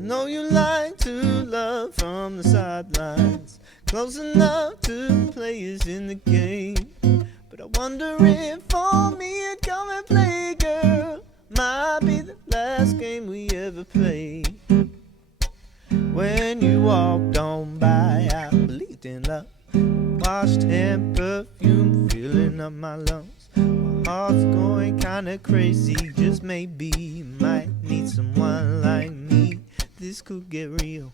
know you like to love from the sidelines, close enough to players in the game. But I wonder if for me you'd come and play, girl. Might be the last game we ever played. When you walked on by, I believed in love. Washed hair, perfume filling up my lungs. My heart's going kinda crazy. Just maybe you might need someone like me. This could get real.